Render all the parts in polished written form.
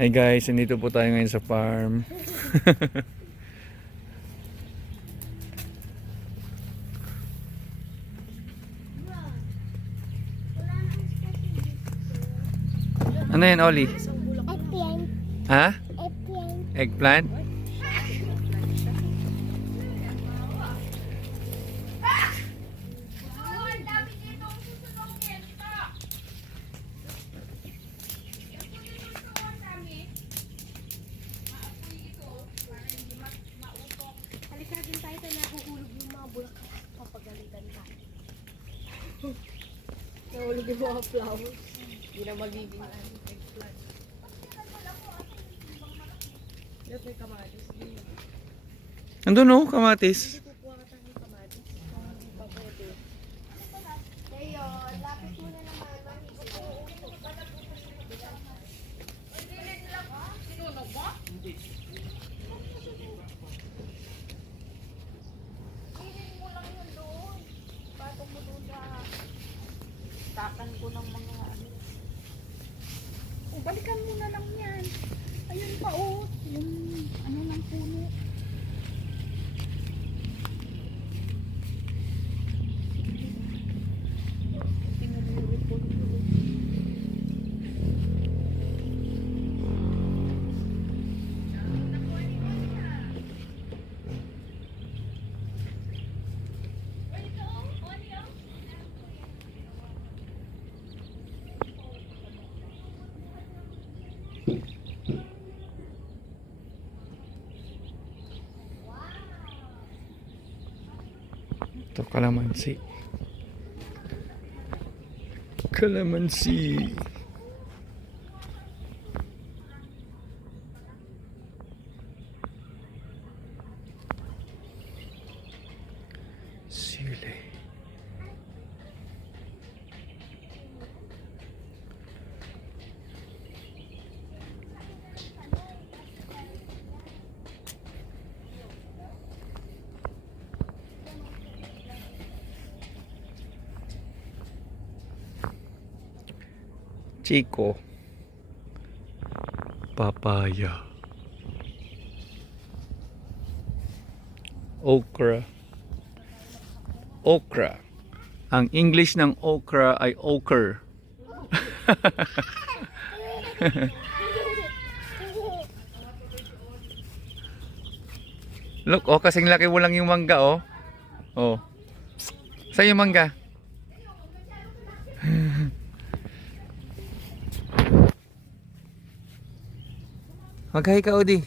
Hi guys, nandito po tayo ngayon sa farm. Ano yan, Oli? Eggplant. Ha? Eggplant. Eggplant? Halika din tayo na nahuhulog yung mga bulaklak. Papagalitan tayo. Nahulog yung mga flowers. Hindi na magiging eggplant. Ito may kamatis. Andun oh, kamatis. Kukuha ka tayo ng kamatis. Hindi pa pwede. Leo, lapit mo na naman. Mahigop ko yung uso. Sinunog mo? Hindi. Silin mo lang yun doon. Patong mo doon sa takan ko ng mga ano. Balikan mo na lang yan. Ayun pa oh. Yung ano ng puno. Ito, kalamansi. Kalamansi. Sili. Chico. Papaya. Okra. Okra. Ang English ng okra ay ochre. Look, oh, kasing laki mo lang yung mangga, oh. Oh. Saan yung mangga? Maghay ka, Odi.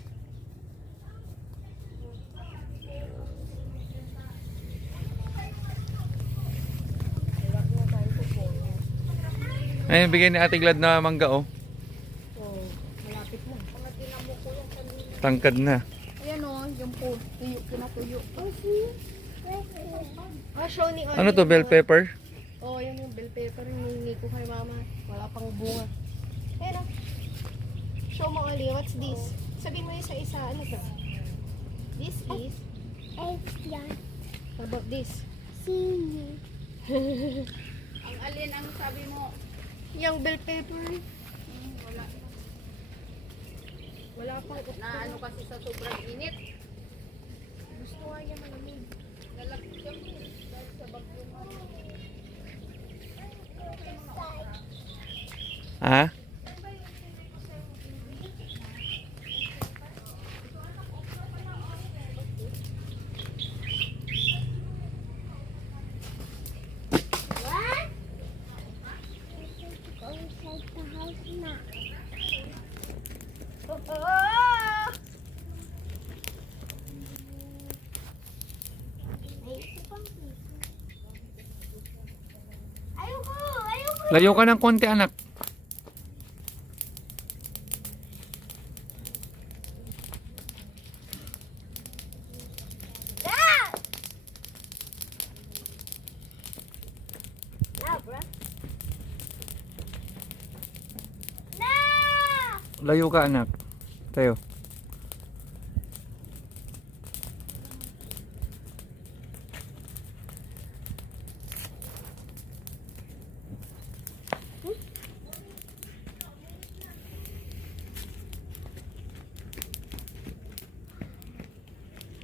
Ayun, bigay ni Ate Glad na mangga, oh. Oh, malapit na. Mga tinamo ko yung kanina. Tangkad na. Ayan o, yung tuyo, pinatuyo. Ah, show ni Oli. Ano to, bell pepper? Oh, yun yung bell pepper. Hiningi ko kay mama. Wala pang bunga. Ayan o. Show mo, Oli. What's this? Sabihin mo yung isa-isa. Ano to? This is... Eggplant. What about this? Sili. Ang alin ang sabi mo? Yung bell pepper. Wala. Wala pang okra. Na ano kasi sa sobrang init. Gusto nga niya malamig. Nalagyan mo dahil sa bagyo mo. Ha? What? Go inside the house now. Oh! Ayoko! Ayoko! Layo ka ng konti, anak. Ah! No, bro. No! Layo ka, anak. Tayo.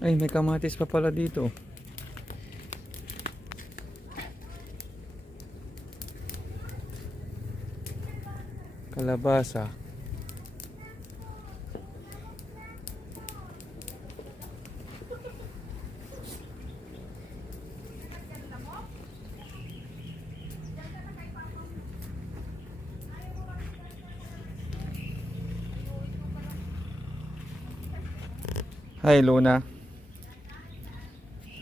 Ay, may kamatis pa pala dito. Kalabasa. Hi Luna.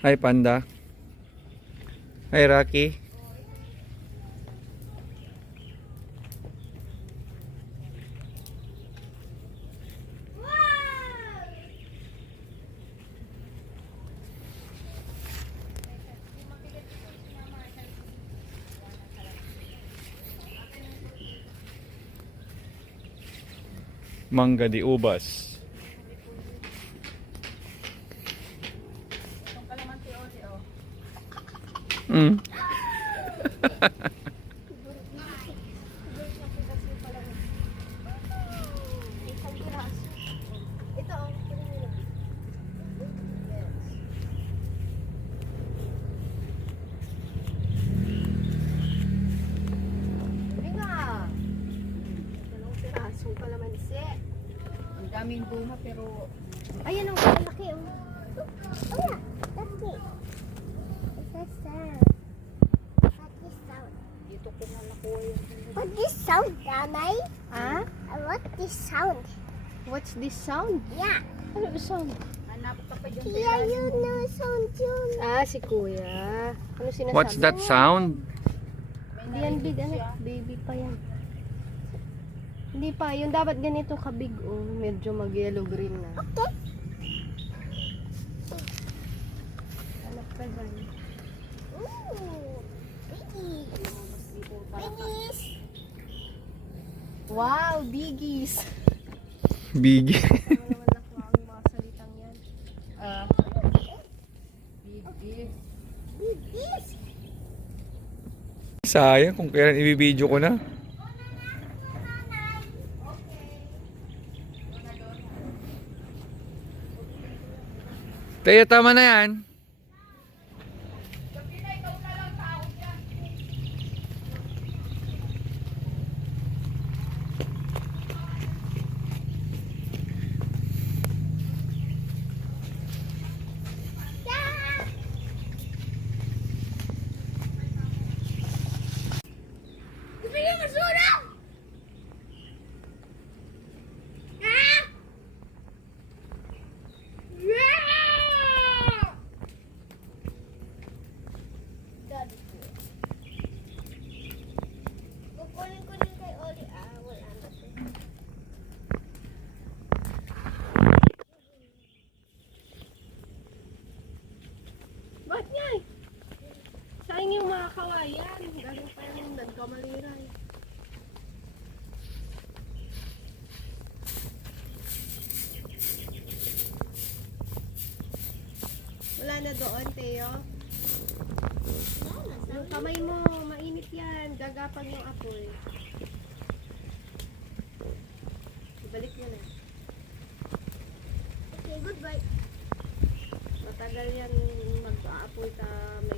Hi Panda. Hi Rocky. Mangga di ubas. Itong kalamansi o. Mm. Isang piraso. Ito, oh. Kunin mo na. Yes. Hindi nga. Dalawang piraso kalamansi. Ang daming bunga pero Ayan ang malaki, oh. Oh yeah, that's it. It's a sound. What this sound? dito ko na nakuha yung What this sound, Damay? Ah? What this sound? What's this sound? Yeah. Ano yung sound? hanap ka pa dyan sa Yeah, ilalim. you know sound yun. Ah, si Kuya. Ano sinasabi? What's that sound? May Yan, narinig big, ano, siya. baby pa yan. Hindi pa, yung dapat ganito kabig, oh. Medyo mag-yellow green na. Okay. Hanap ka dyan. Ooh, biggies. Biggies. Wow, biggies! Big. Ano naman nakuha ang mga salitang yan? Big. Biggies. Sayang kung kailan ibibideo ko na. Tayo, tama na yan. Bigyan mo sura! Ah! Yeah! Daddy ko. Kukunin ko din kay Oli. Ah, wala na to. Ba't nga eh? Sayang yung mga kawayan. Galing pa yung nagkamaliray. Wala na doon, Teo. Yung kamay mo, mainit yan. Gagapang yung apoy. Ibalik mo na. Okay, goodbye. Matagal yan mag-aapoy ka may